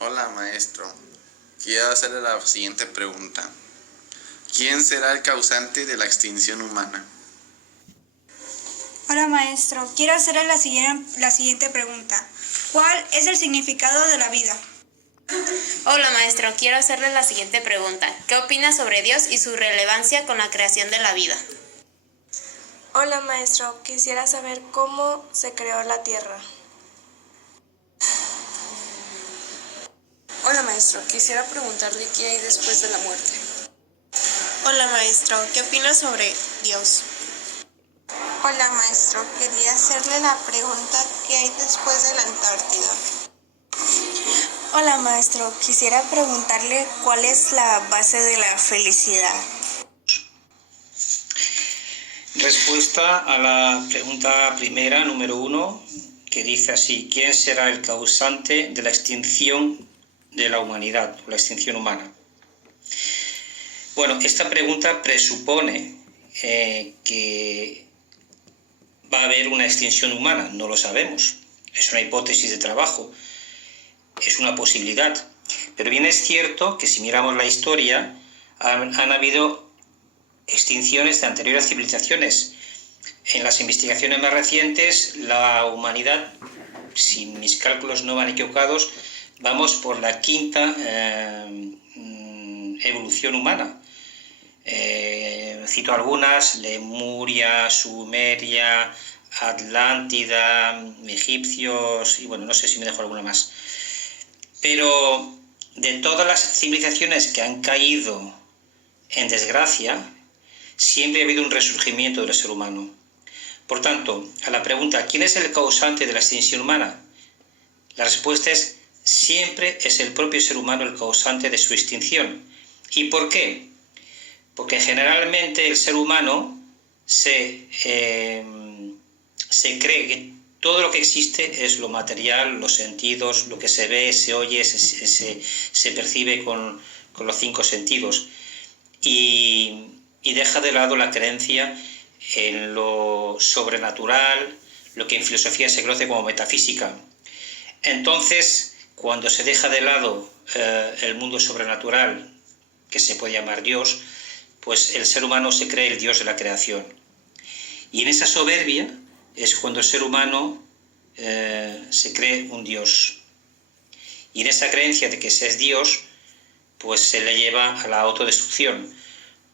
Hola maestro, quiero hacerle la siguiente pregunta. ¿Quién será el causante de la extinción humana? Hola maestro, quiero hacerle la siguiente pregunta. ¿Cuál es el significado de la vida? Hola maestro, quiero hacerle la siguiente pregunta. ¿Qué opina sobre Dios y su relevancia con la creación de la vida? Hola maestro, quisiera saber cómo se creó la Tierra. Hola maestro, quisiera preguntarle qué hay después de la muerte. Hola maestro, ¿qué opina sobre Dios? Hola maestro, quería hacerle la pregunta ¿qué hay después de la Antártida? Hola maestro, quisiera preguntarle cuál es la base de la felicidad. Respuesta a la pregunta primera, número 1, que dice así: ¿quién será el causante de la extinción de la humanidad, la extinción humana? Bueno, esta pregunta presupone que va a haber una extinción humana, no lo sabemos, es una hipótesis de trabajo, es una posibilidad, pero bien es cierto que si miramos la historia han habido extinciones de anteriores civilizaciones. En las investigaciones más recientes, la humanidad, si mis cálculos no van equivocados, vamos por la quinta evolución humana. Cito algunas: Lemuria, Sumeria, Atlántida, egipcios, y bueno, no sé si me dejo alguna más. Pero de todas las civilizaciones que han caído en desgracia, siempre ha habido un resurgimiento del ser humano. Por tanto, a la pregunta ¿quién es el causante de la extinción humana? La respuesta es: siempre es el propio ser humano el causante de su extinción. ¿Y por qué? Porque generalmente el ser humano se cree que todo lo que existe es lo material, los sentidos, lo que se ve, se oye, se percibe con los 5 sentidos. Y deja de lado la creencia en lo sobrenatural, lo que en filosofía se conoce como metafísica. Entonces, cuando se deja de lado el mundo sobrenatural, que se puede llamar Dios, pues el ser humano se cree el Dios de la creación. Y en esa soberbia es cuando el ser humano se cree un Dios. Y en esa creencia de que se es Dios, pues se le lleva a la autodestrucción.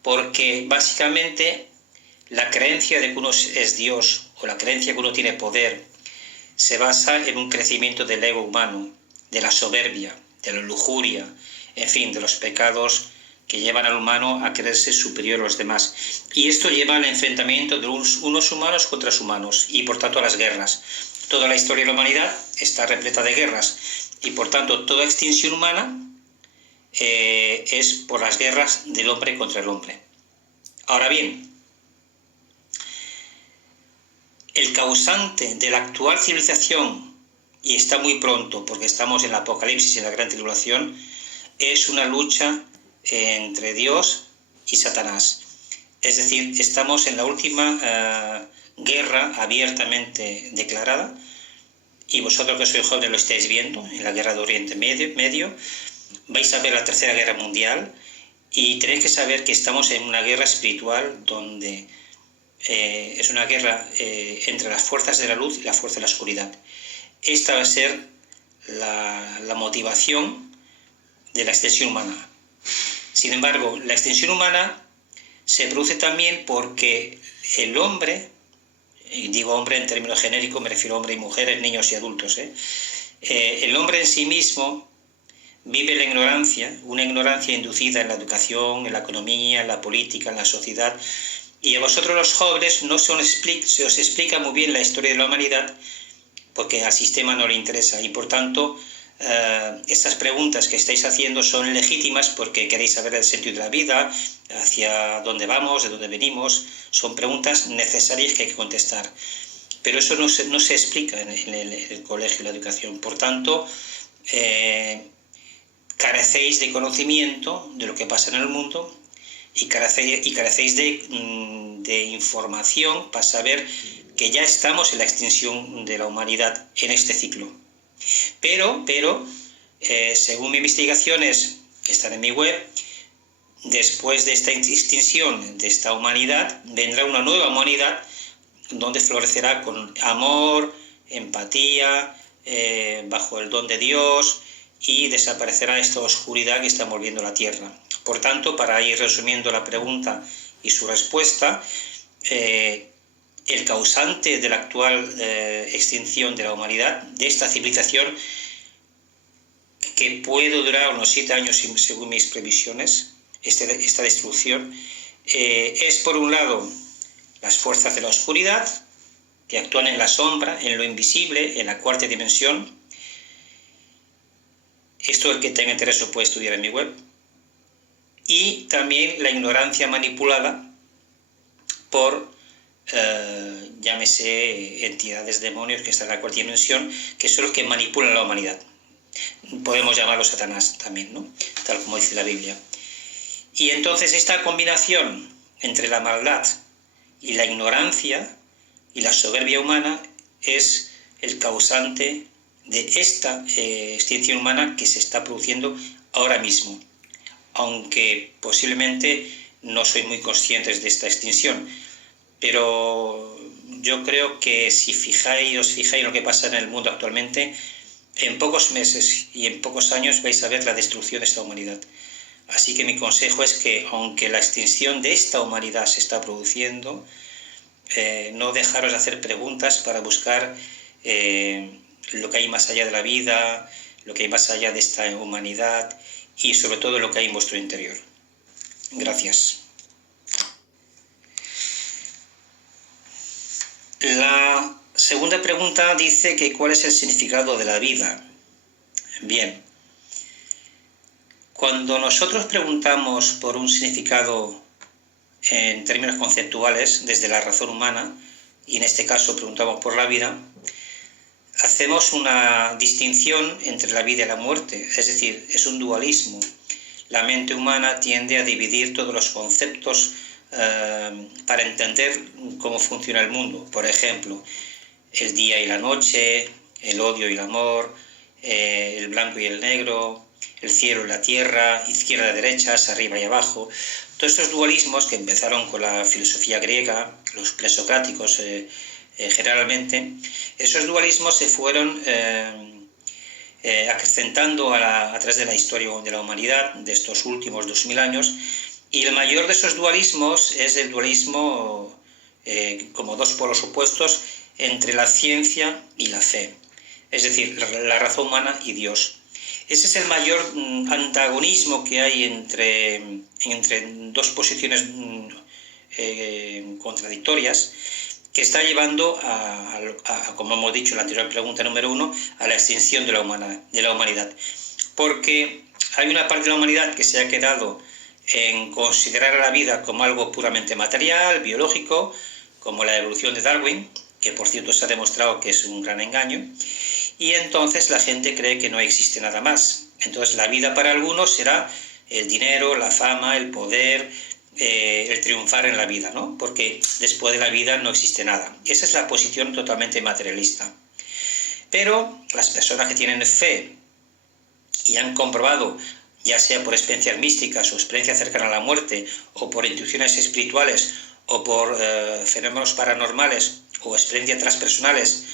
Porque básicamente la creencia de que uno es Dios o la creencia de que uno tiene poder se basa en un crecimiento del ego humano, de la soberbia, de la lujuria, en fin, de los pecados que llevan al humano a creerse superior a los demás. Y esto lleva al enfrentamiento de unos humanos contra humanos y por tanto a las guerras. Toda la historia de la humanidad está repleta de guerras y por tanto toda extinción humana es por las guerras del hombre contra el hombre. Ahora bien, el causante de la actual civilización, y está muy pronto porque estamos en el Apocalipsis y en la Gran Tribulación, es una lucha entre Dios y Satanás. Es decir, estamos en la última guerra abiertamente declarada, y vosotros que sois jóvenes lo estáis viendo, en la guerra de Oriente Medio, vais a ver la Tercera Guerra Mundial, y tenéis que saber que estamos en una guerra espiritual donde es una guerra entre las fuerzas de la luz y las fuerzas de la oscuridad. Esta va a ser la motivación de la extinción humana. Sin embargo, la extinción humana se produce también porque el hombre, y digo hombre en términos genéricos, me refiero a hombres y mujeres, niños y adultos, el hombre en sí mismo vive la ignorancia, una ignorancia inducida en la educación, en la economía, en la política, en la sociedad. Y a vosotros los jóvenes no se os explica muy bien la historia de la humanidad porque al sistema no le interesa, y por tanto estas preguntas que estáis haciendo son legítimas porque queréis saber el sentido de la vida, hacia dónde vamos, de dónde venimos. Son preguntas necesarias que hay que contestar, pero eso no se explica en el colegio, en la educación. Por tanto, carecéis de conocimiento de lo que pasa en el mundo y carecéis de información para saber que ya estamos en la extinción de la humanidad en este ciclo. Pero Según mis investigaciones, que están en mi web, después de esta extinción de esta humanidad, vendrá una nueva humanidad donde florecerá con amor, empatía, bajo el don de Dios, y desaparecerá esta oscuridad que está envolviendo la tierra. Por tanto, para ir resumiendo la pregunta y su respuesta, el causante de la actual extinción de la humanidad, de esta civilización, que puede durar unos 7 años según mis previsiones, esta destrucción, es por un lado las fuerzas de la oscuridad, que actúan en la sombra, en lo invisible, en la cuarta dimensión. Esto el que tenga interés lo puede estudiar en mi web. Y también la ignorancia manipulada por, llámese, entidades, demonios que están en la cuarta dimensión, que son los que manipulan a la humanidad. Podemos llamarlo Satanás también, ¿no? Tal como dice la Biblia. Y entonces esta combinación entre la maldad y la ignorancia y la soberbia humana es el causante de esta extinción humana que se está produciendo ahora mismo, aunque posiblemente no soy muy consciente de esta extinción, pero yo creo que si os fijáis en lo que pasa en el mundo actualmente, en pocos meses y en pocos años vais a ver la destrucción de esta humanidad. Así que mi consejo es que, aunque la extinción de esta humanidad se está produciendo, no dejaros de hacer preguntas para buscar lo que hay más allá de la vida, lo que hay más allá de esta humanidad y sobre todo lo que hay en vuestro interior. Gracias. La segunda pregunta dice que ¿cuál es el significado de la vida? Bien, cuando nosotros preguntamos por un significado en términos conceptuales desde la razón humana, y en este caso preguntamos por la vida, hacemos una distinción entre la vida y la muerte, es decir, es un dualismo. La mente humana tiende a dividir todos los conceptos para entender cómo funciona el mundo. Por ejemplo, el día y la noche, el odio y el amor, el blanco y el negro, el cielo y la tierra, izquierda y derecha, arriba y abajo. Todos estos dualismos que empezaron con la filosofía griega, los presocráticos generalmente, esos dualismos se fueron acrecentando a través de la historia de la humanidad de estos últimos 2000 años, y el mayor de esos dualismos es el dualismo como dos polos opuestos entre la ciencia y la fe, es decir, la razón humana y Dios. Ese es el mayor antagonismo que hay entre dos posiciones contradictorias, que está llevando como hemos dicho en la anterior pregunta número 1, a la extinción de la humanidad. Porque hay una parte de la humanidad que se ha quedado en considerar a la vida como algo puramente material, biológico, como la evolución de Darwin, que por cierto se ha demostrado que es un gran engaño, y entonces la gente cree que no existe nada más. Entonces la vida para algunos será el dinero, la fama, el poder, el triunfar en la vida, ¿no? Porque después de la vida no existe nada. Esa es la posición totalmente materialista. Pero las personas que tienen fe y han comprobado, ya sea por experiencias místicas o experiencias cercanas a la muerte, o por intuiciones espirituales, o por fenómenos paranormales, o experiencias transpersonales,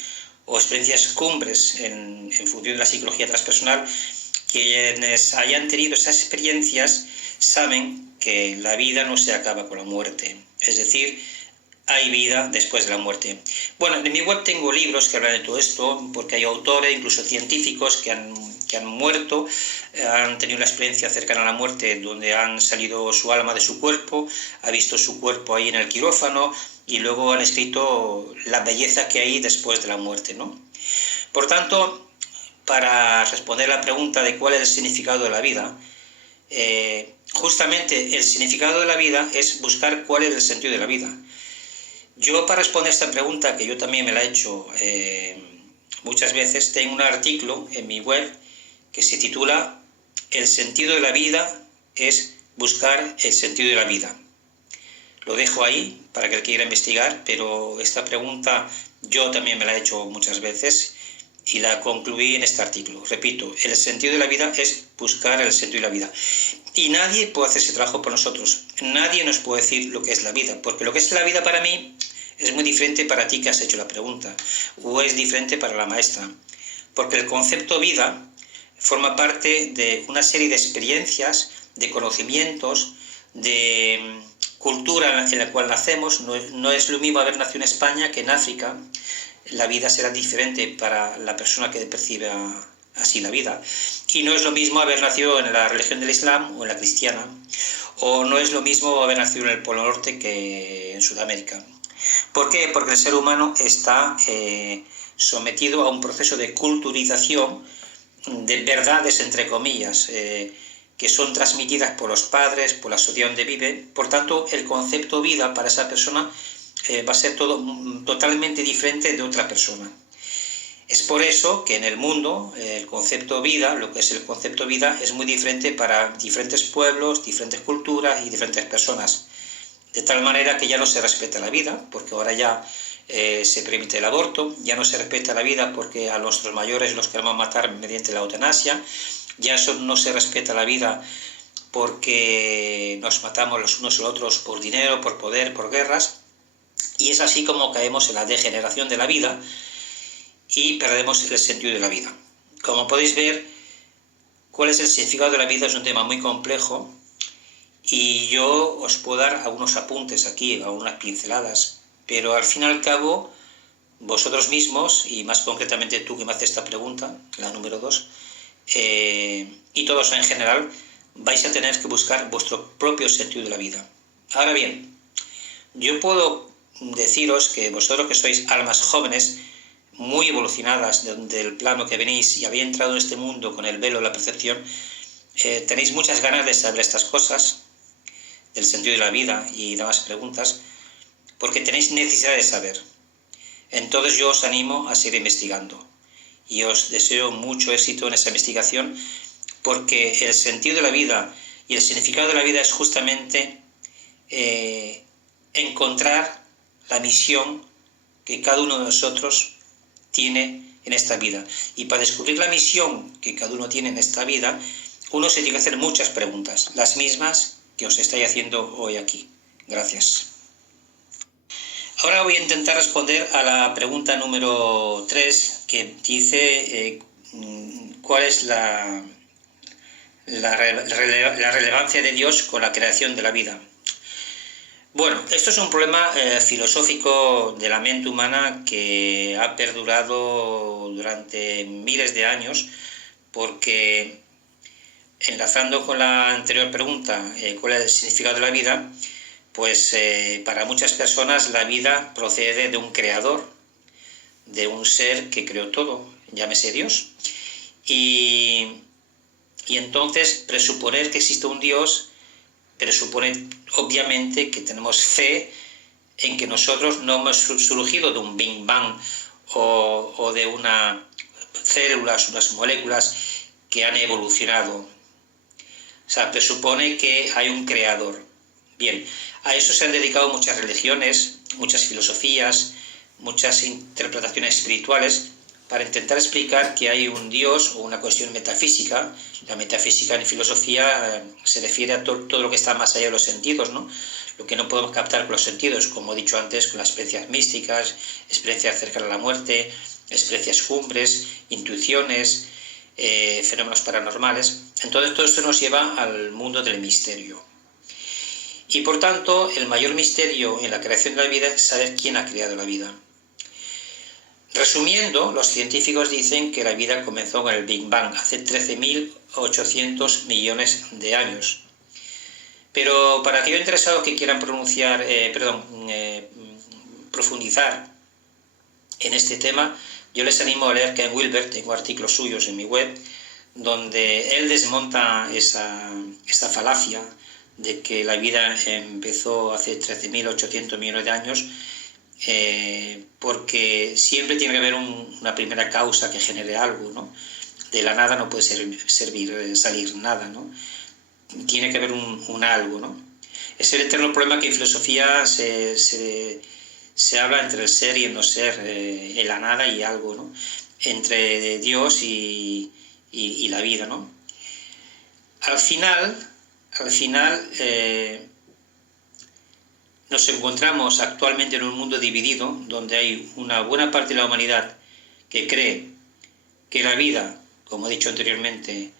o experiencias cumbres en función de la psicología transpersonal, quienes hayan tenido esas experiencias saben que la vida no se acaba con la muerte, es decir, hay vida después de la muerte. Bueno, en mi web tengo libros que hablan de todo esto, porque hay autores, incluso científicos, que han muerto, han tenido una experiencia cercana a la muerte donde han salido su alma de su cuerpo, ha visto su cuerpo ahí en el quirófano y luego han escrito la belleza que hay después de la muerte, ¿no? Por tanto, para responder la pregunta de cuál es el significado de la vida, justamente el significado de la vida es buscar cuál es el sentido de la vida. Yo, para responder esta pregunta, que yo también me la he hecho muchas veces, tengo un artículo en mi web que se titula El sentido de la vida es buscar el sentido de la vida. Lo dejo ahí para que el quiera investigar, pero esta pregunta yo también me la he hecho muchas veces y la concluí en este artículo. Repito, el sentido de la vida es buscar el sentido de la vida. Y nadie puede hacer ese trabajo por nosotros. Nadie nos puede decir lo que es la vida, porque lo que es la vida para mí es muy diferente para ti que has hecho la pregunta, o es diferente para la maestra. Porque el concepto vida forma parte de una serie de experiencias, de conocimientos, de cultura en la cual nacemos. No es lo mismo haber nacido en España que en África. La vida será diferente para la persona que percibe así la vida. Y no es lo mismo haber nacido en la religión del Islam o en la cristiana. O no es lo mismo haber nacido en el Polo Norte que en Sudamérica. ¿Por qué? Porque el ser humano está sometido a un proceso de culturización de verdades, entre comillas, que son transmitidas por los padres, por la sociedad donde vive. Por tanto, el concepto vida para esa persona va a ser todo totalmente diferente de otra persona. Es por eso que en el mundo el concepto vida, lo que es el concepto vida, es muy diferente para diferentes pueblos, diferentes culturas y diferentes personas. De tal manera que ya no se respeta la vida, porque ahora ya se permite el aborto, ya no se respeta la vida porque a nuestros mayores los queremos matar mediante la eutanasia, ya no se respeta la vida porque nos matamos los unos a los otros por dinero, por poder, por guerras, y es así como caemos en la degeneración de la vida y perdemos el sentido de la vida. Como podéis ver, cuál es el significado de la vida es un tema muy complejo y yo os puedo dar algunos apuntes aquí, algunas pinceladas, pero al fin y al cabo, vosotros mismos, y más concretamente tú que me haces esta pregunta, la número 2, y todos en general, vais a tener que buscar vuestro propio sentido de la vida. Ahora bien, yo puedo deciros que vosotros que sois almas jóvenes, muy evolucionadas del plano que venís y habéis entrado en este mundo con el velo de la percepción, tenéis muchas ganas de saber estas cosas, del sentido de la vida y demás preguntas, porque tenéis necesidad de saber. Entonces yo os animo a seguir investigando y os deseo mucho éxito en esa investigación, porque el sentido de la vida y el significado de la vida es justamente encontrar la misión que cada uno de nosotros tiene en esta vida. Y para descubrir la misión que cada uno tiene en esta vida, uno se tiene que hacer muchas preguntas, las mismas que os estoy haciendo hoy aquí. Gracias. Ahora voy a intentar responder a la pregunta número 3, que dice cuál es la relevancia de Dios con la creación de la vida. Bueno, esto es un problema filosófico de la mente humana que ha perdurado durante miles de años, porque enlazando con la anterior pregunta, ¿cuál es el significado de la vida? Pues para muchas personas la vida procede de un creador, de un ser que creó todo, llámese Dios. Y entonces presuponer que existe un Dios presupone obviamente que tenemos fe en que nosotros no hemos surgido de un Big Bang o de unas células, unas moléculas que han evolucionado. O sea, presupone que hay un creador. Bien, a eso se han dedicado muchas religiones, muchas filosofías, muchas interpretaciones espirituales para intentar explicar que hay un Dios o una cuestión metafísica. La metafísica en filosofía se refiere a todo lo que está más allá de los sentidos, ¿no? Lo que no podemos captar con los sentidos, como he dicho antes, con las experiencias místicas, experiencias cercanas a la muerte, experiencias cumbres, intuiciones, fenómenos paranormales. Entonces todo esto nos lleva al mundo del misterio. Y por tanto, el mayor misterio en la creación de la vida es saber quién ha creado la vida. Resumiendo, los científicos dicen que la vida comenzó con el Big Bang hace 13.800 millones de años. Pero para aquellos interesados que quieran profundizar en este tema, yo les animo a leer Ken Wilber. Tengo artículos suyos en mi web, donde él desmonta esta falacia de que la vida empezó hace 13.800 millones de años, porque siempre tiene que haber una primera causa que genere algo, ¿no? De la nada no puede salir nada, ¿no? Tiene que haber un algo, ¿no? Es el eterno problema que en filosofía se habla entre el ser y el no ser, en la nada y algo, ¿no? entre Dios y la vida, ¿no? Al final nos encontramos actualmente en un mundo dividido, donde hay una buena parte de la humanidad que cree que la vida, como he dicho anteriormente,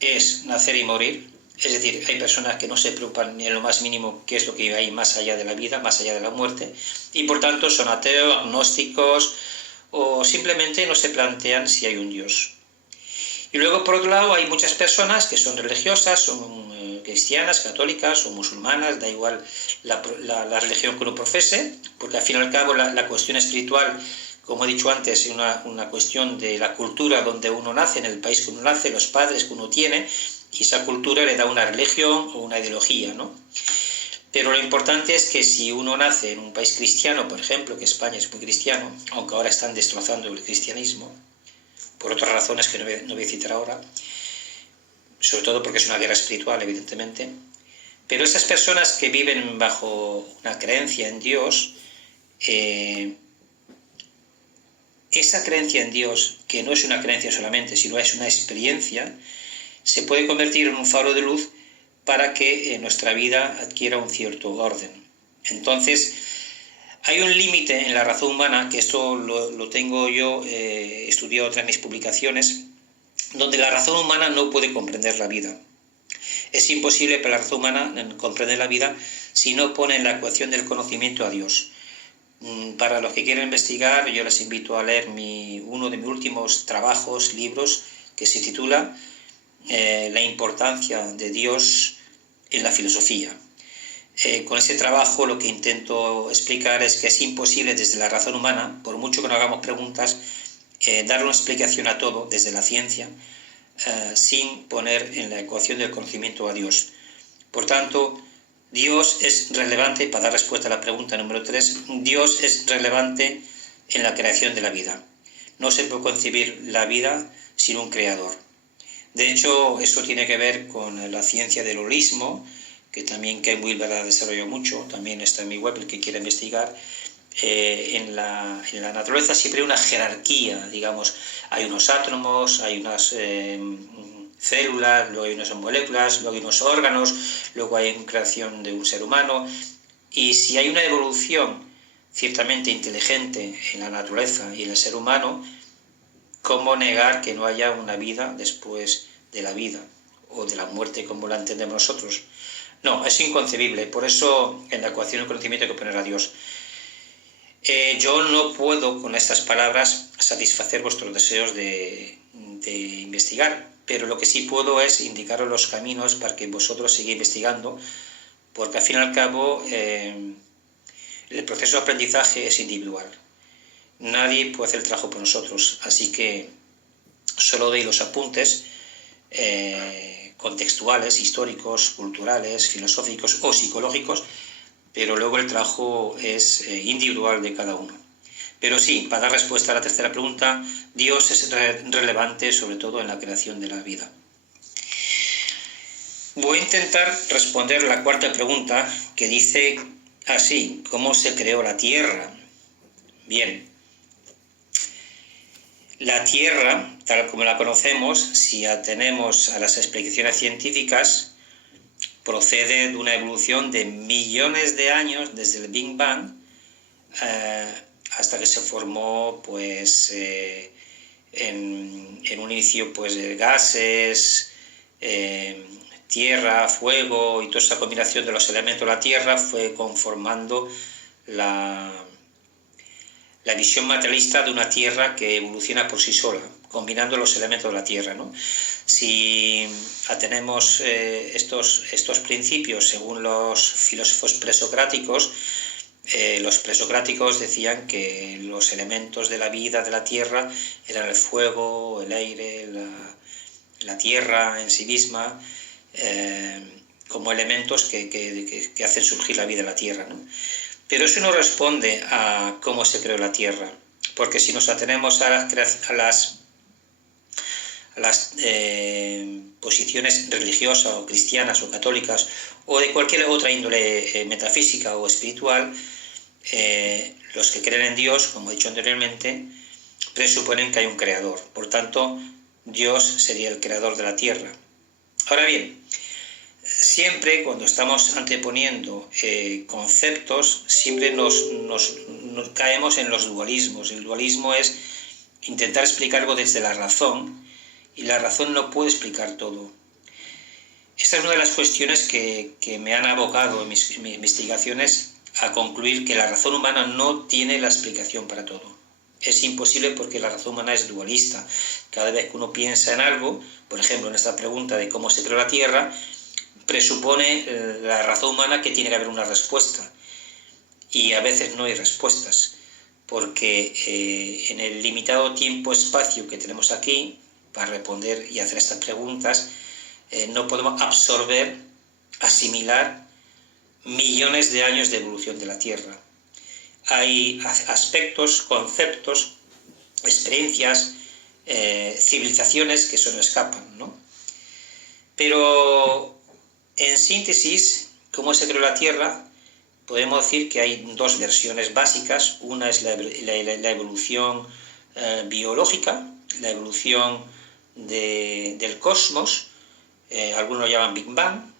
es nacer y morir. Es decir, hay personas que no se preocupan ni en lo más mínimo qué es lo que hay más allá de la vida, más allá de la muerte, y por tanto son ateos, agnósticos, o simplemente no se plantean si hay un Dios. Y luego, por otro lado, hay muchas personas que son religiosas, son cristianas, católicas o musulmanas, da igual la religión que uno profese, porque al fin y al cabo la cuestión espiritual, como he dicho antes, es una cuestión de la cultura donde uno nace, en el país que uno nace, los padres que uno tiene, y esa cultura le da una religión o una ideología, ¿no? Pero lo importante es que si uno nace en un país cristiano, por ejemplo, que España es muy cristiano, aunque ahora están destrozando el cristianismo, por otras razones que no voy a citar ahora, sobre todo porque es una guerra espiritual, evidentemente, pero esas personas que viven bajo una creencia en Dios, esa creencia en Dios, que no es una creencia solamente, sino es una experiencia, se puede convertir en un faro de luz para que nuestra vida adquiera un cierto orden. Entonces, hay un límite en la razón humana, que esto lo tengo yo estudiado en otras mis publicaciones, donde la razón humana no puede comprender la vida. Es imposible para la razón humana comprender la vida si no pone en la ecuación del conocimiento a Dios. Para los que quieran investigar, yo les invito a leer uno de mis últimos trabajos, libros, que se titula La importancia de Dios en la filosofía. Con ese trabajo lo que intento explicar es que es imposible desde la razón humana, por mucho que no hagamos preguntas, dar una explicación a todo desde la ciencia, sin poner en la ecuación del conocimiento a Dios. Por tanto, Dios es relevante, para dar respuesta a la pregunta número 3, Dios es relevante en la creación de la vida. No se puede concebir la vida sin un creador. De hecho, eso tiene que ver con la ciencia del holismo, que también Ken Wilber ha desarrollado mucho, también está en mi web, el que quiera investigar. En la naturaleza siempre hay una jerarquía, digamos, hay unos átomos, hay unas células, luego hay unas moléculas, luego hay unos órganos, luego hay una creación de un ser humano, y si hay una evolución ciertamente inteligente en la naturaleza y en el ser humano, ¿cómo negar que no haya una vida después de la vida o de la muerte como la entendemos nosotros? No, es inconcebible. Por eso en la ecuación del conocimiento hay que poner a Dios. Yo no puedo con estas palabras satisfacer vuestros deseos de investigar, pero lo que sí puedo es indicaros los caminos para que vosotros sigáis investigando, porque al fin y al cabo el proceso de aprendizaje es individual. Nadie puede hacer el trabajo por nosotros, así que solo doy los apuntes contextuales, históricos, culturales, filosóficos o psicológicos, pero luego el trabajo es individual de cada uno. Pero sí, para dar respuesta a la tercera pregunta, Dios es relevante sobre todo en la creación de la vida. Voy a intentar responder la cuarta pregunta, que dice así: ¿cómo se creó la Tierra? Bien. La Tierra, tal como la conocemos, si atenemos a las explicaciones científicas, procede de una evolución de millones de años desde el Big Bang hasta que se formó, pues, en un inicio, pues, de gases, tierra, fuego, y toda esa combinación de los elementos de la Tierra fue conformando la visión materialista de una Tierra que evoluciona por sí sola, combinando los elementos de la Tierra, ¿no? Si atenemos estos principios según los filósofos presocráticos, los presocráticos decían que los elementos de la vida de la Tierra eran el fuego, el aire, la Tierra en sí misma, como elementos que hacen surgir la vida de la Tierra, ¿no? Pero eso no responde a cómo se creó la Tierra, porque si nos atenemos a las posiciones religiosas o cristianas o católicas o de cualquier otra índole metafísica o espiritual, los que creen en Dios, como he dicho anteriormente, presuponen que hay un creador. Por tanto, Dios sería el creador de la tierra. Ahora bien, siempre cuando estamos anteponiendo conceptos, siempre nos caemos en los dualismos. El dualismo es intentar explicar algo desde la razón, y la razón no puede explicar todo. Esta es una de las cuestiones que me han abocado en mis investigaciones a concluir que la razón humana no tiene la explicación para todo. Es imposible porque la razón humana es dualista. Cada vez que uno piensa en algo, por ejemplo en esta pregunta de cómo se creó la Tierra, presupone la razón humana que tiene que haber una respuesta. Y a veces no hay respuestas, porque en el limitado tiempo-espacio que tenemos aquí, para responder y hacer estas preguntas, no podemos absorber, asimilar millones de años de evolución de la Tierra. Hay aspectos, conceptos, experiencias, civilizaciones que eso no escapan, ¿no? Pero en síntesis, ¿cómo se creó la Tierra? Podemos decir que hay dos versiones básicas. Una es la evolución biológica, la evolución del cosmos, algunos lo llaman Big Bang,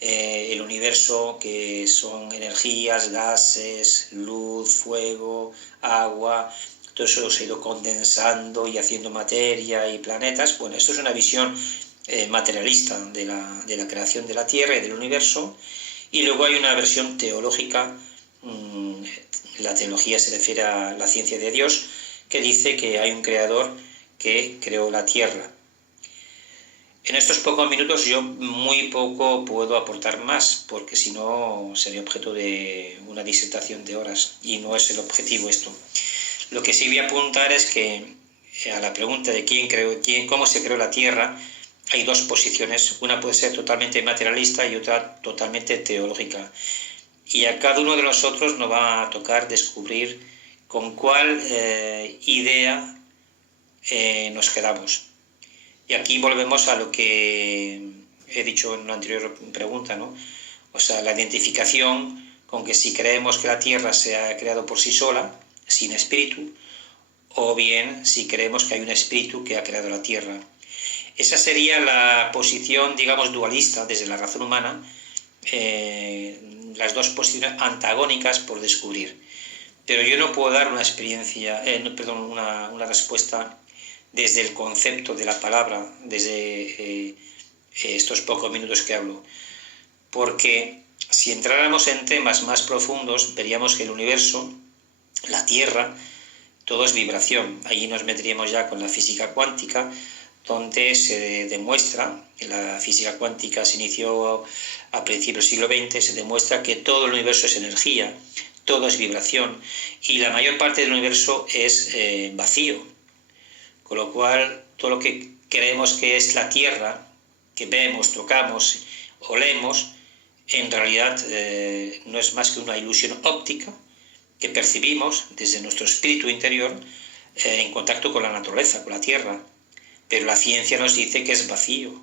el universo, que son energías, gases, luz, fuego, agua, todo eso se ha ido condensando y haciendo materia y planetas. Bueno, esto es una visión materialista de la creación de la Tierra y del universo. Y luego hay una versión teológica, la teología se refiere a la ciencia de Dios, que dice que hay un creador que creó la Tierra. En estos pocos minutos yo muy poco puedo aportar más, porque si no sería objeto de una disertación de horas, y no es el objetivo esto. Lo que sí voy a apuntar es que a la pregunta de cómo se creó la Tierra, hay dos posiciones. Una puede ser totalmente materialista y otra totalmente teológica. Y a cada uno de nosotros nos va a tocar descubrir con cuál idea nos quedamos. Y aquí volvemos a lo que he dicho en una anterior pregunta, ¿no? O sea, la identificación con que si creemos que la Tierra se ha creado por sí sola, sin espíritu, o bien si creemos que hay un espíritu que ha creado la Tierra. Esa sería la posición, digamos, dualista desde la razón humana, las dos posiciones antagónicas por descubrir. Pero yo no puedo dar una respuesta desde el concepto de la palabra, desde estos pocos minutos que hablo. Porque si entráramos en temas más profundos, veríamos que el universo, la Tierra, todo es vibración. Allí nos meteríamos ya con la física cuántica, donde se demuestra, que la física cuántica se inició a principios del siglo XX, se demuestra que todo el universo es energía, todo es vibración, y la mayor parte del universo es vacío. Con lo cual, todo lo que creemos que es la Tierra, que vemos, tocamos, olemos, en realidad no es más que una ilusión óptica que percibimos desde nuestro espíritu interior en contacto con la naturaleza, con la Tierra. Pero la ciencia nos dice que es vacío,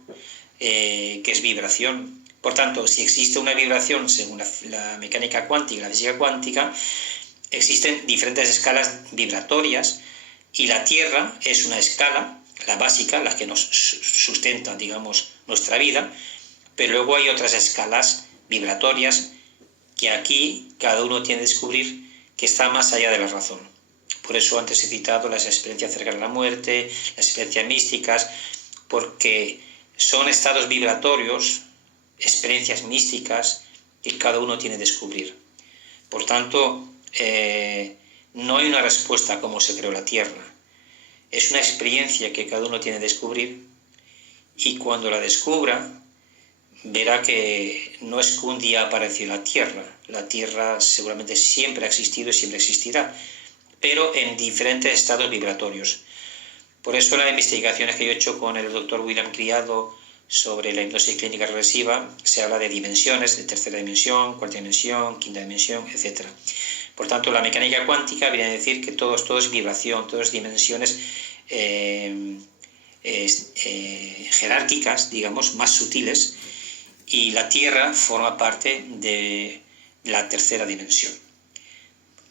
que es vibración. Por tanto, si existe una vibración según la mecánica cuántica, la física cuántica, existen diferentes escalas vibratorias, y la Tierra es una escala, la básica, la que nos sustenta, digamos, nuestra vida, pero luego hay otras escalas vibratorias que aquí cada uno tiene que descubrir que está más allá de la razón. Por eso antes he citado las experiencias cercanas a la muerte, las experiencias místicas, porque son estados vibratorios, experiencias místicas que cada uno tiene que descubrir. Por tanto, no hay una respuesta a cómo se creó la Tierra. Es una experiencia que cada uno tiene que descubrir, y cuando la descubra, verá que no es que un día apareció la Tierra. La Tierra seguramente siempre ha existido y siempre existirá, pero en diferentes estados vibratorios. Por eso las investigaciones que yo he hecho con el doctor William Criado sobre la hipnosis clínica regresiva, se habla de dimensiones, de tercera dimensión, cuarta dimensión, quinta dimensión, etc. Por tanto, la mecánica cuántica viene a decir que todo es vibración, todo es dimensiones jerárquicas, digamos, más sutiles, y la Tierra forma parte de la tercera dimensión.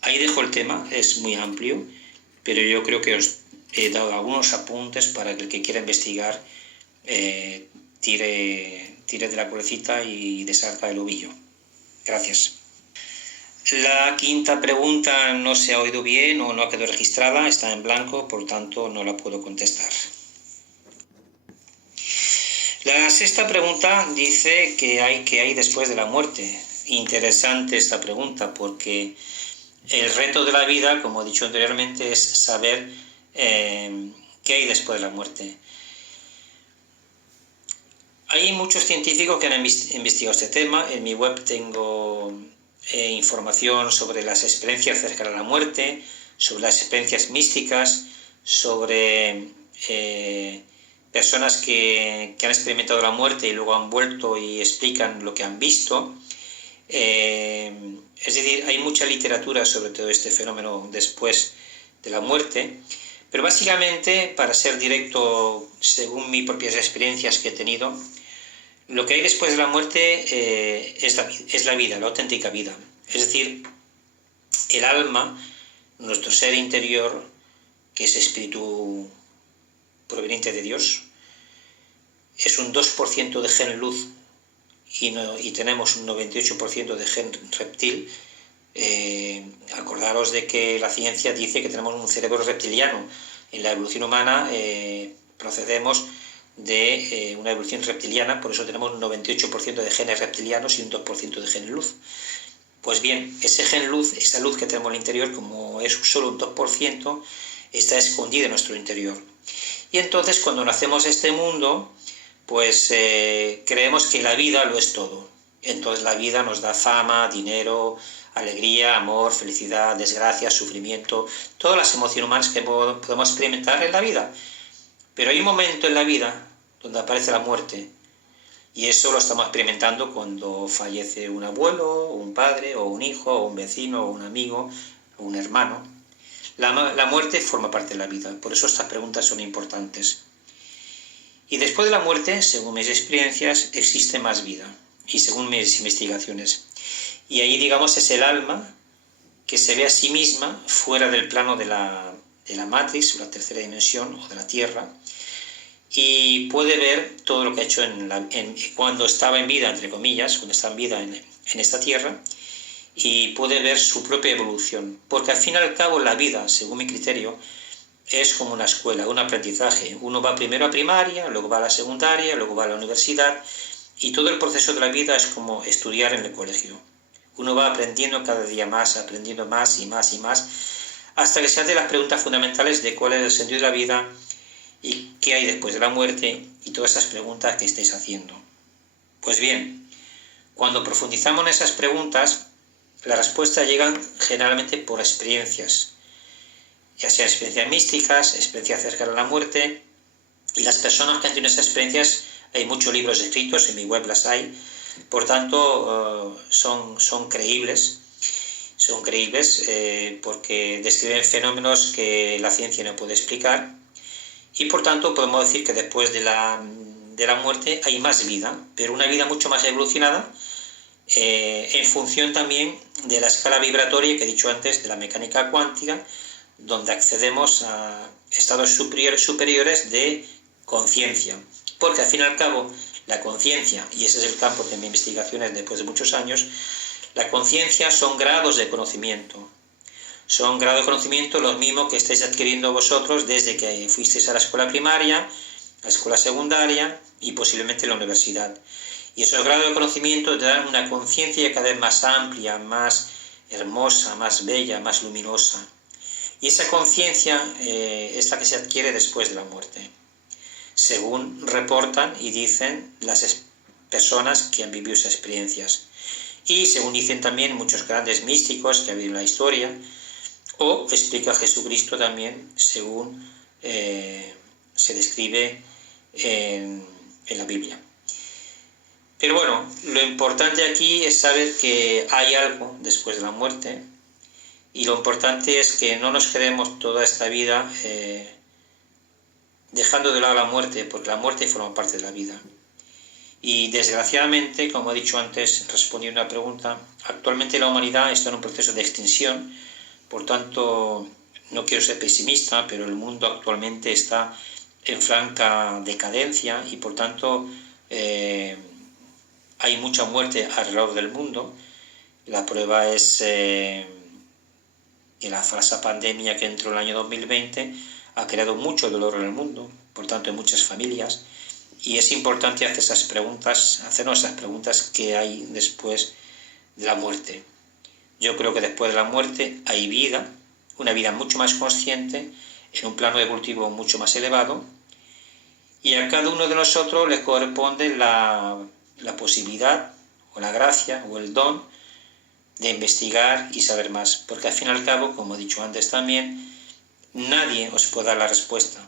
Ahí dejo el tema, es muy amplio, pero yo creo que os he dado algunos apuntes para que el que quiera investigar tire de la cuercita y desarta el ovillo. Gracias. La quinta pregunta no se ha oído bien o no ha quedado registrada, está en blanco, por tanto no la puedo contestar. La sexta pregunta dice qué hay después de la muerte. Interesante esta pregunta porque el reto de la vida, como he dicho anteriormente, es saber qué hay después de la muerte. Hay muchos científicos que han investigado este tema. En mi web tengo información sobre las experiencias cercanas a la muerte, sobre las experiencias místicas, sobre personas que han experimentado la muerte y luego han vuelto y explican lo que han visto. Es decir, hay mucha literatura sobre todo este fenómeno después de la muerte, pero básicamente, para ser directo, según mis propias experiencias que he tenido, lo que hay después de la muerte es la vida, la auténtica vida. Es decir, el alma, nuestro ser interior, que es espíritu proveniente de Dios, es un 2% de gen luz y tenemos un 98% de gen reptil. Acordaros de que la ciencia dice que tenemos un cerebro reptiliano. En la evolución humana procedemos de una evolución reptiliana, por eso tenemos un 98% de genes reptilianos y un 2% de gen luz. Pues bien, ese gen luz, esa luz que tenemos en el interior, como es solo un 2%, está escondida en nuestro interior. Y entonces cuando nacemos a este mundo, pues creemos que la vida lo es todo. Entonces la vida nos da fama, dinero, alegría, amor, felicidad, desgracia, sufrimiento, todas las emociones humanas que podemos experimentar en la vida. Pero hay un momento en la vida donde aparece la muerte, y eso lo estamos experimentando cuando fallece un abuelo, un padre, o un hijo, o un vecino, o un amigo, o un hermano. La muerte forma parte de la vida, por eso estas preguntas son importantes. Y después de la muerte, según mis experiencias, existe más vida, y según mis investigaciones. Y ahí, digamos, es el alma que se ve a sí misma fuera del plano de la Matrix, o la tercera dimensión, o de la Tierra, y puede ver todo lo que ha hecho cuando estaba en vida, entre comillas, cuando está en vida en esta Tierra, y puede ver su propia evolución. Porque al fin y al cabo la vida, según mi criterio, es como una escuela, un aprendizaje. Uno va primero a primaria, luego va a la secundaria, luego va a la universidad, y todo el proceso de la vida es como estudiar en el colegio. Uno va aprendiendo cada día más, aprendiendo más y más y más, hasta que se hace las preguntas fundamentales de cuál es el sentido de la vida y qué hay después de la muerte y todas esas preguntas que estáis haciendo. Pues bien, cuando profundizamos en esas preguntas, las respuestas llegan generalmente por experiencias, ya sean experiencias místicas, experiencias cercanas a la muerte, y las personas que han tenido esas experiencias, hay muchos libros escritos, en mi web las hay, por tanto son creíbles porque describen fenómenos que la ciencia no puede explicar, y por tanto podemos decir que después de la muerte hay más vida, pero una vida mucho más evolucionada, en función también de la escala vibratoria que he dicho antes, de la mecánica cuántica, donde accedemos a estados superiores de conciencia. Porque al fin y al cabo, la conciencia, y ese es el campo de mis investigaciones después de muchos años, la conciencia son grados de conocimiento. Son grados de conocimiento los mismos que estáis adquiriendo vosotros desde que fuisteis a la escuela primaria, a la escuela secundaria y posiblemente en la universidad. Y esos grados de conocimiento te dan una conciencia cada vez más amplia, más hermosa, más bella, más luminosa. Y esa conciencia es la que se adquiere después de la muerte, según reportan y dicen las personas que han vivido esas experiencias. Y según dicen también muchos grandes místicos que han vivido en la historia, o explica Jesucristo también, según se describe en la Biblia. Pero bueno, lo importante aquí es saber que hay algo después de la muerte, y lo importante es que no nos quedemos toda esta vida dejando de lado la muerte, porque la muerte forma parte de la vida. Y desgraciadamente, como he dicho antes, respondiendo a una pregunta, actualmente la humanidad está en un proceso de extinción, por tanto no quiero ser pesimista, pero el mundo actualmente está en franca decadencia y por tanto hay mucha muerte alrededor del mundo. La prueba es que la falsa pandemia que entró en el año 2020 ha creado mucho dolor en el mundo, por tanto en muchas familias, y es importante hacernos esas preguntas que hay después de la muerte. Yo creo que después de la muerte hay vida, una vida mucho más consciente, en un plano evolutivo mucho más elevado, y a cada uno de nosotros le corresponde la posibilidad o la gracia o el don de investigar y saber más, porque al fin y al cabo, como he dicho antes también, nadie os puede dar la respuesta.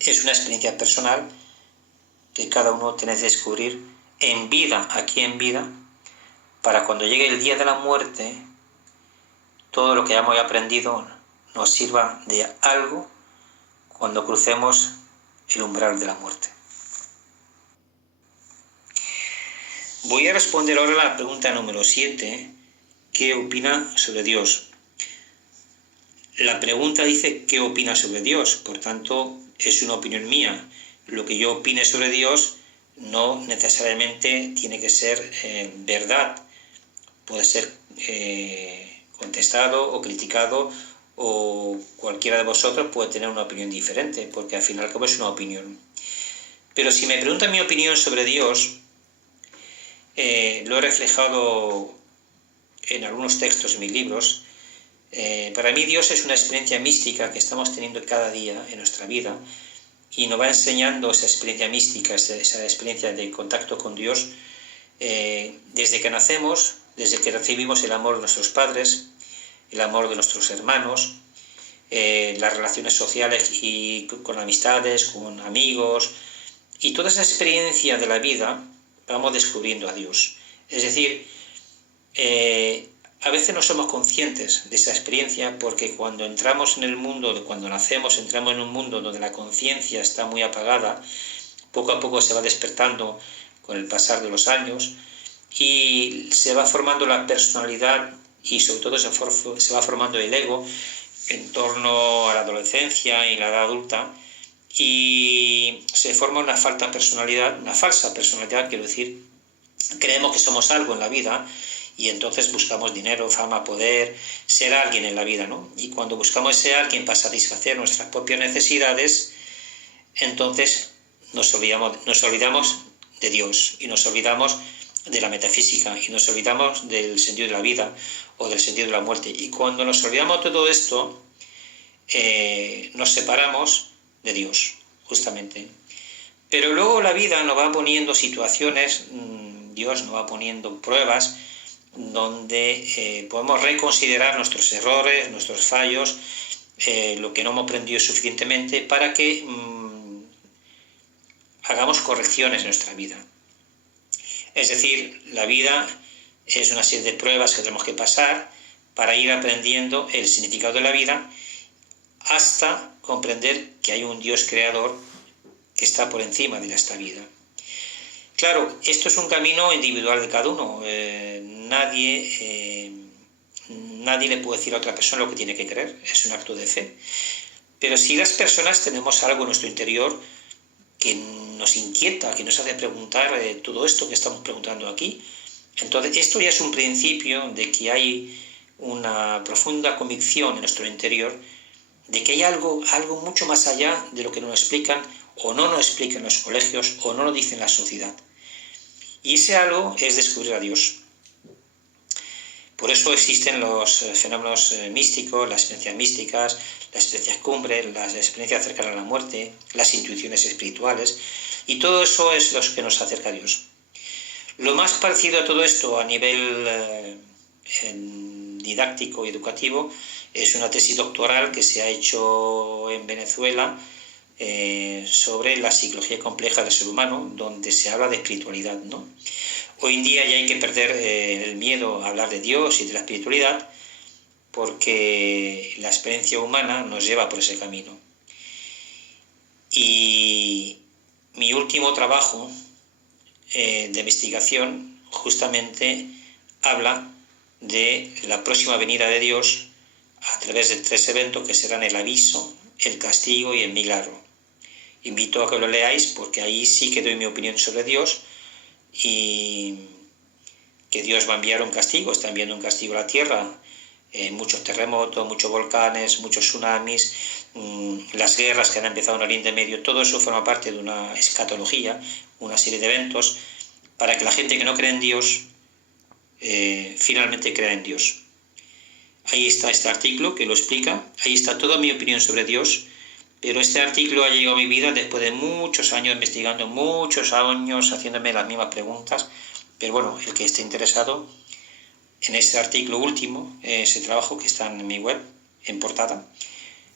Es una experiencia personal que cada uno tiene que descubrir en vida, aquí en vida, para cuando llegue el día de la muerte, todo lo que hayamos aprendido nos sirva de algo cuando crucemos el umbral de la muerte. Voy a responder ahora a la pregunta número 7. ¿Qué opina sobre Dios? La pregunta dice ¿qué opina sobre Dios? Por tanto, es una opinión mía. Lo que yo opine sobre Dios no necesariamente tiene que ser verdad. Puede ser contestado o criticado, o cualquiera de vosotros puede tener una opinión diferente, porque al fin y al cabo es una opinión. Pero si me preguntan mi opinión sobre Dios, lo he reflejado en algunos textos de mis libros. Para mí Dios es una experiencia mística que estamos teniendo cada día en nuestra vida, y nos va enseñando esa experiencia mística, esa experiencia de contacto con Dios, desde que nacemos, desde que recibimos el amor de nuestros padres, el amor de nuestros hermanos, las relaciones sociales y con amistades, con amigos, y toda esa experiencia de la vida vamos descubriendo a Dios. Es decir, a veces no somos conscientes de esa experiencia, porque cuando entramos en el mundo, cuando nacemos, entramos en un mundo donde la conciencia está muy apagada, poco a poco se va despertando con el pasar de los años, y se va formando la personalidad, y sobre todo se va formando el ego en torno a la adolescencia y la edad adulta, y se forma una falsa personalidad, quiero decir, creemos que somos algo en la vida, y entonces buscamos dinero, fama, poder, ser alguien en la vida, ¿no? Y cuando buscamos ese alguien para satisfacer nuestras propias necesidades, entonces nos olvidamos de Dios, y nos olvidamos de la metafísica, y nos olvidamos del sentido de la vida o del sentido de la muerte. Y cuando nos olvidamos de todo esto, nos separamos de Dios, justamente. Pero luego la vida nos va poniendo situaciones, Dios nos va poniendo pruebas donde podemos reconsiderar nuestros errores, nuestros fallos, lo que no hemos aprendido suficientemente, para que hagamos correcciones en nuestra vida. Es decir, la vida es una serie de pruebas que tenemos que pasar para ir aprendiendo el significado de la vida, hasta comprender que hay un Dios creador que está por encima de esta vida. Claro, esto es un camino individual de cada uno. Nadie le puede decir a otra persona lo que tiene que creer, es un acto de fe. Pero si las personas tenemos algo en nuestro interior que nos inquieta, que nos hace preguntar todo esto que estamos preguntando aquí, entonces esto ya es un principio de que hay una profunda convicción en nuestro interior de que hay algo mucho más allá de lo que nos explican o no nos explican los colegios o no nos dicen la sociedad. Y ese algo es descubrir a Dios. Por eso existen los fenómenos místicos, las experiencias místicas, las experiencias cumbres, las experiencias cercanas a la muerte, las intuiciones espirituales, y todo eso es lo que nos acerca a Dios. Lo más parecido a todo esto a nivel didáctico y educativo es una tesis doctoral que se ha hecho en Venezuela sobre la psicología compleja del ser humano, donde se habla de espiritualidad, ¿no? Hoy en día ya hay que perder el miedo a hablar de Dios y de la espiritualidad, porque la experiencia humana nos lleva por ese camino. Y mi último trabajo de investigación justamente habla de la próxima venida de Dios a través de 3 eventos que serán el aviso, el castigo y el milagro. Invito a que lo leáis porque ahí sí que doy mi opinión sobre Dios y que Dios va a enviar un castigo, está enviando un castigo a la tierra, muchos terremotos, muchos volcanes, muchos tsunamis, las guerras que han empezado en Oriente Medio, todo eso forma parte de una escatología, una serie de eventos para que la gente que no cree en Dios finalmente crea en Dios. Ahí está este artículo que lo explica, ahí está toda mi opinión sobre Dios, pero este artículo ha llegado a mi vida después de muchos años investigando, muchos años haciéndome las mismas preguntas, pero bueno, el que esté interesado en este artículo último, ese trabajo que está en mi web, en portada,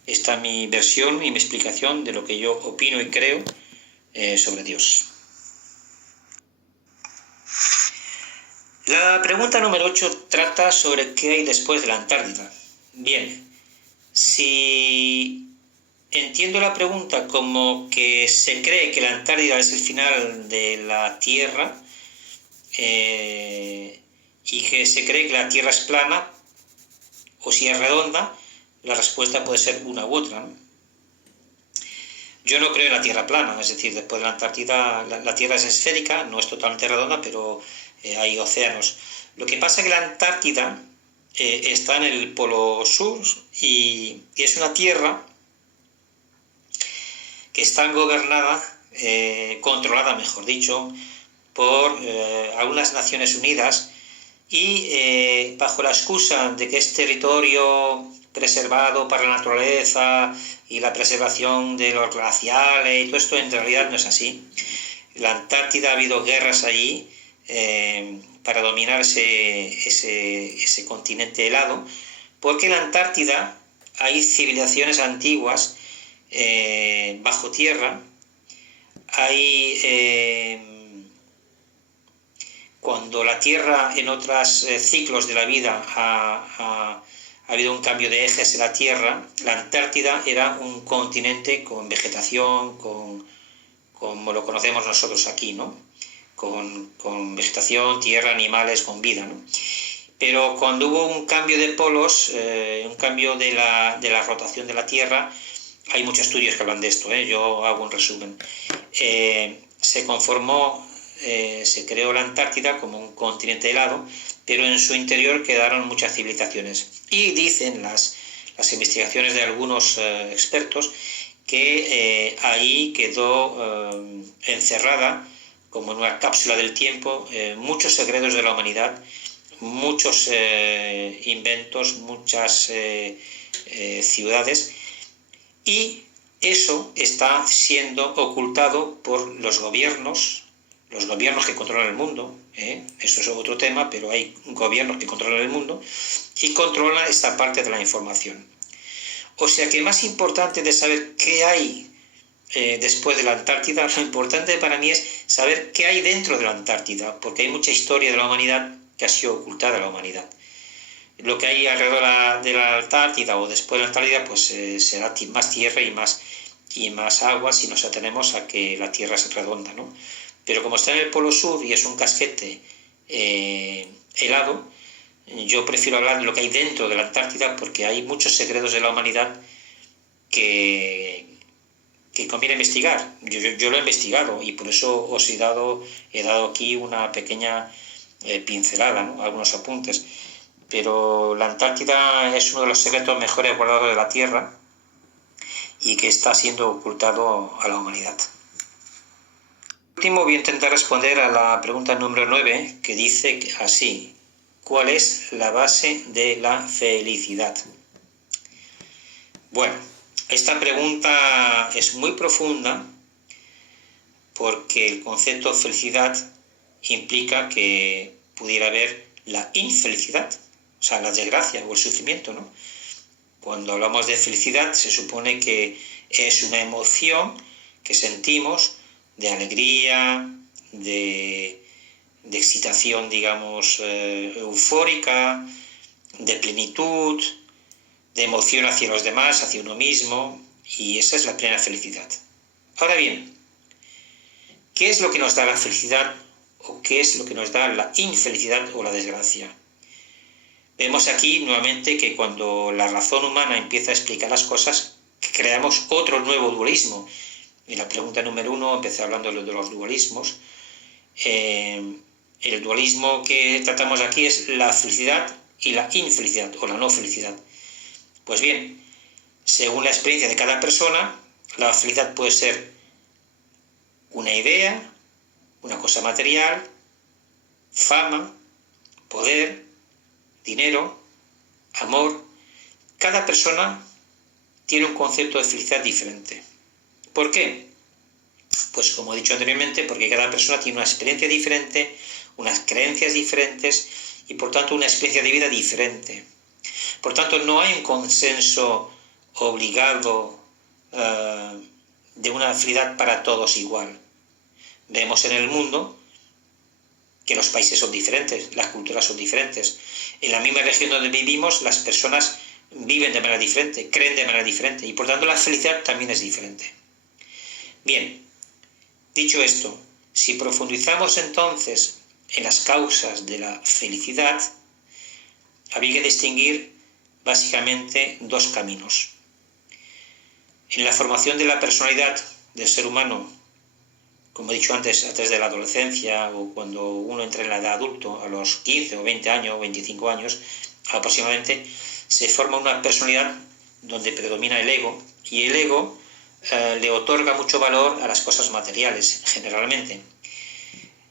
está mi versión y mi explicación de lo que yo opino y creo sobre Dios. La pregunta número 8 trata sobre qué hay después de la Antártida. Bien, si entiendo la pregunta como que se cree que la Antártida es el final de la Tierra y que se cree que la Tierra es plana o si es redonda, la respuesta puede ser una u otra, ¿no? Yo no creo en la Tierra plana, es decir, después de la Antártida la Tierra es esférica, no es totalmente redonda, pero hay océanos. Lo que pasa es que la Antártida está en el polo sur y es una tierra que está gobernada, controlada, mejor dicho, por algunas Naciones Unidas y bajo la excusa de que es territorio preservado para la naturaleza y la preservación de los glaciares y todo esto, en realidad no es así. La Antártida ha habido guerras allí para dominar ese continente helado, porque en la Antártida hay civilizaciones antiguas bajo tierra, cuando la Tierra en otros ciclos de la vida ha habido un cambio de ejes en la Tierra, la Antártida era un continente con vegetación, como lo conocemos nosotros aquí, ¿no? Con vegetación, tierra, animales, con vida, ¿no? Pero cuando hubo un cambio de polos, un cambio de la rotación de la Tierra, hay muchos estudios que hablan de esto, yo hago un resumen. Se creó la Antártida como un continente helado, pero en su interior quedaron muchas civilizaciones. Y dicen las investigaciones de algunos expertos que ahí quedó encerrada, como en una cápsula del tiempo, muchos secretos de la humanidad, muchos inventos, muchas ciudades, y eso está siendo ocultado por los gobiernos que controlan el mundo, eso es otro tema, pero hay gobiernos que controlan el mundo y controlan esta parte de la información. O sea que más importante de saber qué hay después de la Antártida, lo importante para mí es saber qué hay dentro de la Antártida, porque hay mucha historia de la humanidad que ha sido ocultada a la humanidad. Lo que hay alrededor de la Antártida o después de la Antártida, pues será más tierra y más agua si nos atenemos a que la Tierra es redonda, ¿no? Pero como está en el polo sur y es un casquete helado, yo prefiero hablar de lo que hay dentro de la Antártida porque hay muchos secretos de la humanidad que conviene investigar. Yo lo he investigado y por eso os he dado aquí una pequeña pincelada, ¿no? Algunos apuntes. Pero la Antártida es uno de los secretos mejores guardados de la Tierra y que está siendo ocultado a la humanidad. Por último, voy a intentar responder a la pregunta número 9, que dice así: ¿cuál es la base de la felicidad? Bueno, esta pregunta es muy profunda porque el concepto de felicidad implica que pudiera haber la infelicidad, o sea, la desgracia o el sufrimiento, ¿no? Cuando hablamos de felicidad se supone que es una emoción que sentimos de alegría, de excitación, digamos, eufórica, de plenitud, de emoción hacia los demás, hacia uno mismo, y esa es la plena felicidad. Ahora bien, ¿qué es lo que nos da la felicidad o qué es lo que nos da la infelicidad o la desgracia? Vemos aquí nuevamente que cuando la razón humana empieza a explicar las cosas, creamos otro nuevo dualismo. En la pregunta número 1 empecé hablando de los dualismos. El dualismo que tratamos aquí es la felicidad y la infelicidad, o la no felicidad. Pues bien, según la experiencia de cada persona, la felicidad puede ser una idea, una cosa material, fama, poder, dinero, amor. Cada persona tiene un concepto de felicidad diferente. ¿Por qué? Pues como he dicho anteriormente, porque cada persona tiene una experiencia diferente, unas creencias diferentes y por tanto una experiencia de vida diferente. Por tanto, no hay un consenso obligado de una felicidad para todos igual. Vemos en el mundo que los países son diferentes, las culturas son diferentes. En la misma región donde vivimos, las personas viven de manera diferente, creen de manera diferente y por tanto la felicidad también es diferente. Bien, dicho esto, si profundizamos entonces en las causas de la felicidad, habría que distinguir básicamente dos caminos. En la formación de la personalidad del ser humano, como he dicho antes, a través de la adolescencia o cuando uno entra en la edad adulto, a los 15 o 20 años o 25 años aproximadamente, se forma una personalidad donde predomina el ego y el ego le otorga mucho valor a las cosas materiales, generalmente.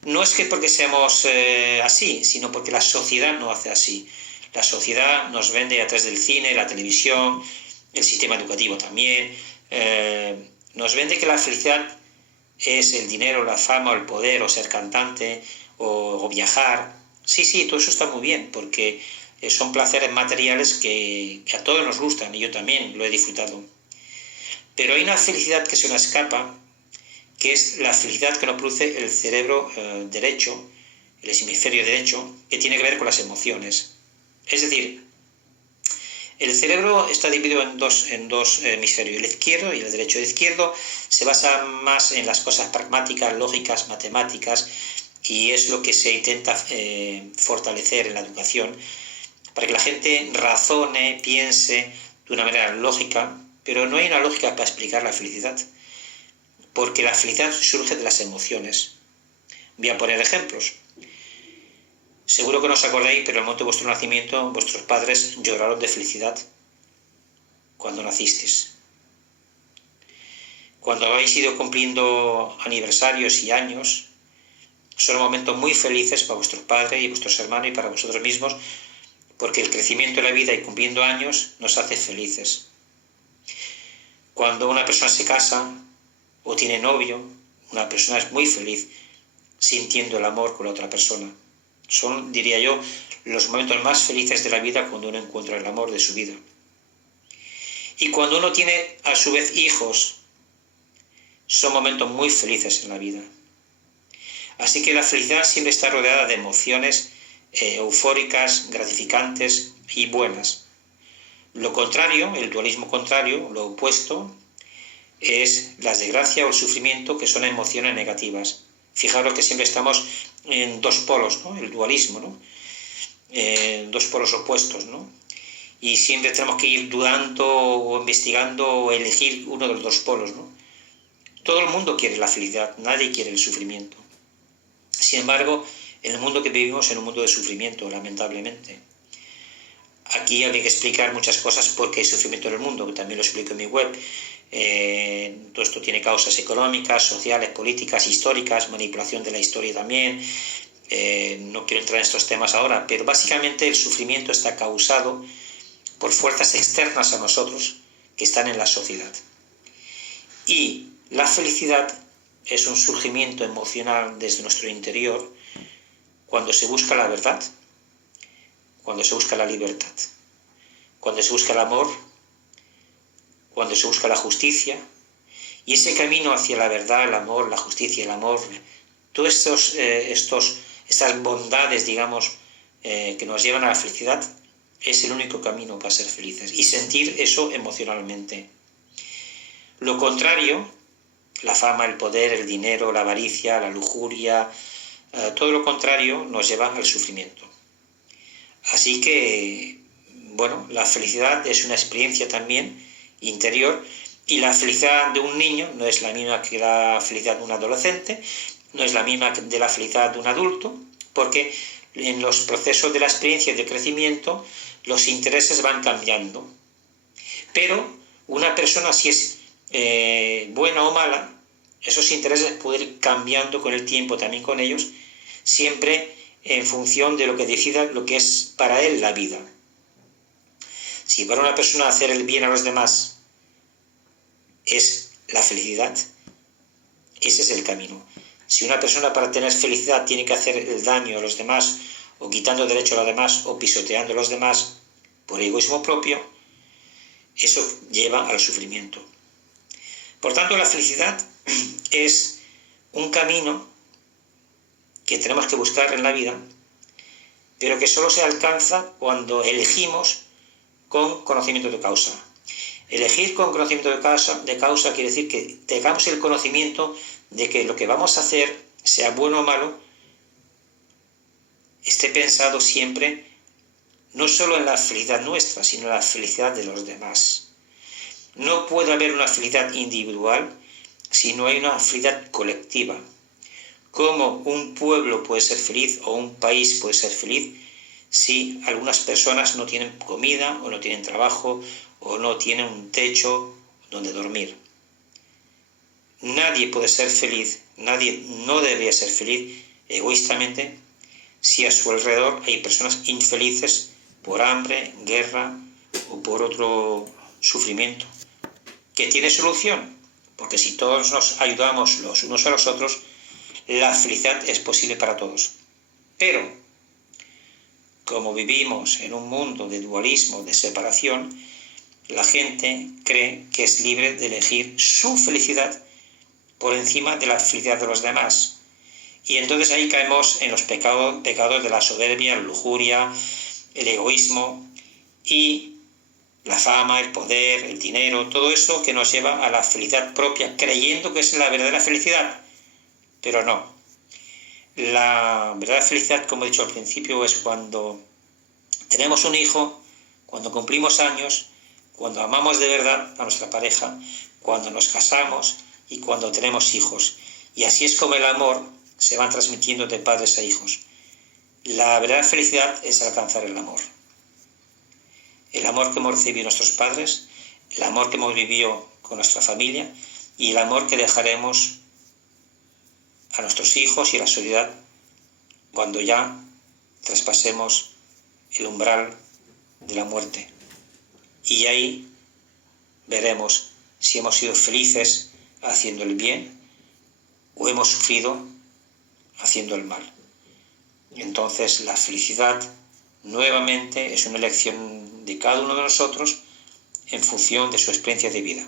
No es que porque seamos así, sino porque la sociedad no hace así. La sociedad nos vende a través del cine, la televisión, el sistema educativo también, nos vende que la felicidad es el dinero, la fama, o el poder, o ser cantante, o viajar. Sí, todo eso está muy bien, porque son placeres materiales que a todos nos gustan, y yo también lo he disfrutado. Pero hay una felicidad que se nos escapa, que es la felicidad que nos produce el cerebro derecho, el hemisferio derecho, que tiene que ver con las emociones. Es decir, el cerebro está dividido en dos hemisferios, el izquierdo y el derecho. El izquierdo se basa más en las cosas pragmáticas, lógicas, matemáticas, y es lo que se intenta fortalecer en la educación, para que la gente razone, piense de una manera lógica, pero no hay una lógica para explicar la felicidad, porque la felicidad surge de las emociones. Voy a poner ejemplos. Seguro que no os acordáis, pero en el momento de vuestro nacimiento, vuestros padres lloraron de felicidad cuando nacisteis. Cuando habéis ido cumpliendo aniversarios y años, son momentos muy felices para vuestros padres y vuestros hermanos y para vosotros mismos, porque el crecimiento de la vida y cumpliendo años nos hace felices. Cuando una persona se casa o tiene novio, una persona es muy feliz sintiendo el amor con la otra persona. Son, diría yo, los momentos más felices de la vida cuando uno encuentra el amor de su vida. Y cuando uno tiene a su vez hijos, son momentos muy felices en la vida. Así que la felicidad siempre está rodeada de emociones eufóricas, gratificantes y buenas. Lo contrario, el dualismo contrario, lo opuesto, es la desgracia o el sufrimiento, que son emociones negativas. Fijaros que siempre estamos en dos polos, ¿no? El dualismo, ¿no? Dos polos opuestos, ¿no? Y siempre tenemos que ir dudando o investigando o elegir uno de los dos polos, ¿no? Todo el mundo quiere la felicidad, nadie quiere el sufrimiento. Sin embargo, en el mundo que vivimos es un mundo de sufrimiento, lamentablemente. Aquí habría que explicar muchas cosas porque hay sufrimiento en el mundo, que también lo explico en mi web. Todo esto tiene causas económicas, sociales, políticas, históricas, manipulación de la historia también. No quiero entrar en estos temas ahora, pero básicamente el sufrimiento está causado por fuerzas externas a nosotros que están en la sociedad. Y la felicidad es un surgimiento emocional desde nuestro interior cuando se busca la verdad, cuando se busca la libertad, cuando se busca el amor, cuando se busca la justicia. Y ese camino hacia la verdad, el amor, la justicia, el amor, todas estas bondades, digamos, que nos llevan a la felicidad, es el único camino para ser felices y sentir eso emocionalmente. Lo contrario, la fama, el poder, el dinero, la avaricia, la lujuria, todo lo contrario nos lleva al sufrimiento. Así que, bueno, la felicidad es una experiencia también interior, y la felicidad de un niño no es la misma que la felicidad de un adolescente, no es la misma de la felicidad de un adulto, porque en los procesos de la experiencia de crecimiento los intereses van cambiando. Pero una persona, si es buena o mala, esos intereses pueden ir cambiando con el tiempo también con ellos, siempre en función de lo que decida lo que es para él la vida. Si para una persona hacer el bien a los demás es la felicidad, ese es el camino. Si una persona para tener felicidad tiene que hacer el daño a los demás, o quitando derecho a los demás, o pisoteando a los demás por egoísmo propio, eso lleva al sufrimiento. Por tanto, la felicidad es un camino que tenemos que buscar en la vida, pero que solo se alcanza cuando elegimos con conocimiento de causa. Elegir con conocimiento de causa quiere decir que tengamos el conocimiento de que lo que vamos a hacer, sea bueno o malo, esté pensado siempre no solo en la felicidad nuestra, sino en la felicidad de los demás. No puede haber una felicidad individual si no hay una felicidad colectiva. ¿Cómo un pueblo puede ser feliz o un país puede ser feliz si algunas personas no tienen comida o no tienen trabajo o no tienen un techo donde dormir? Nadie puede ser feliz, nadie no debería ser feliz egoístamente si a su alrededor hay personas infelices por hambre, guerra o por otro sufrimiento. ¿Que tiene solución? Porque si todos nos ayudamos los unos a los otros, la felicidad es posible para todos. Pero, como vivimos en un mundo de dualismo, de separación, la gente cree que es libre de elegir su felicidad por encima de la felicidad de los demás. Y entonces ahí caemos en los pecados de la soberbia, la lujuria, el egoísmo y la fama, el poder, el dinero, todo eso que nos lleva a la felicidad propia, creyendo que es la verdadera felicidad. Pero no. La verdadera felicidad, como he dicho al principio, es cuando tenemos un hijo, cuando cumplimos años, cuando amamos de verdad a nuestra pareja, cuando nos casamos y cuando tenemos hijos. Y así es como el amor se va transmitiendo de padres a hijos. La verdadera felicidad es alcanzar el amor. El amor que hemos recibido nuestros padres, el amor que hemos vivido con nuestra familia y el amor que dejaremos a nuestros hijos y a la sociedad cuando ya traspasemos el umbral de la muerte. Y ahí veremos si hemos sido felices haciendo el bien o hemos sufrido haciendo el mal. Entonces la felicidad nuevamente es una elección de cada uno de nosotros en función de su experiencia de vida.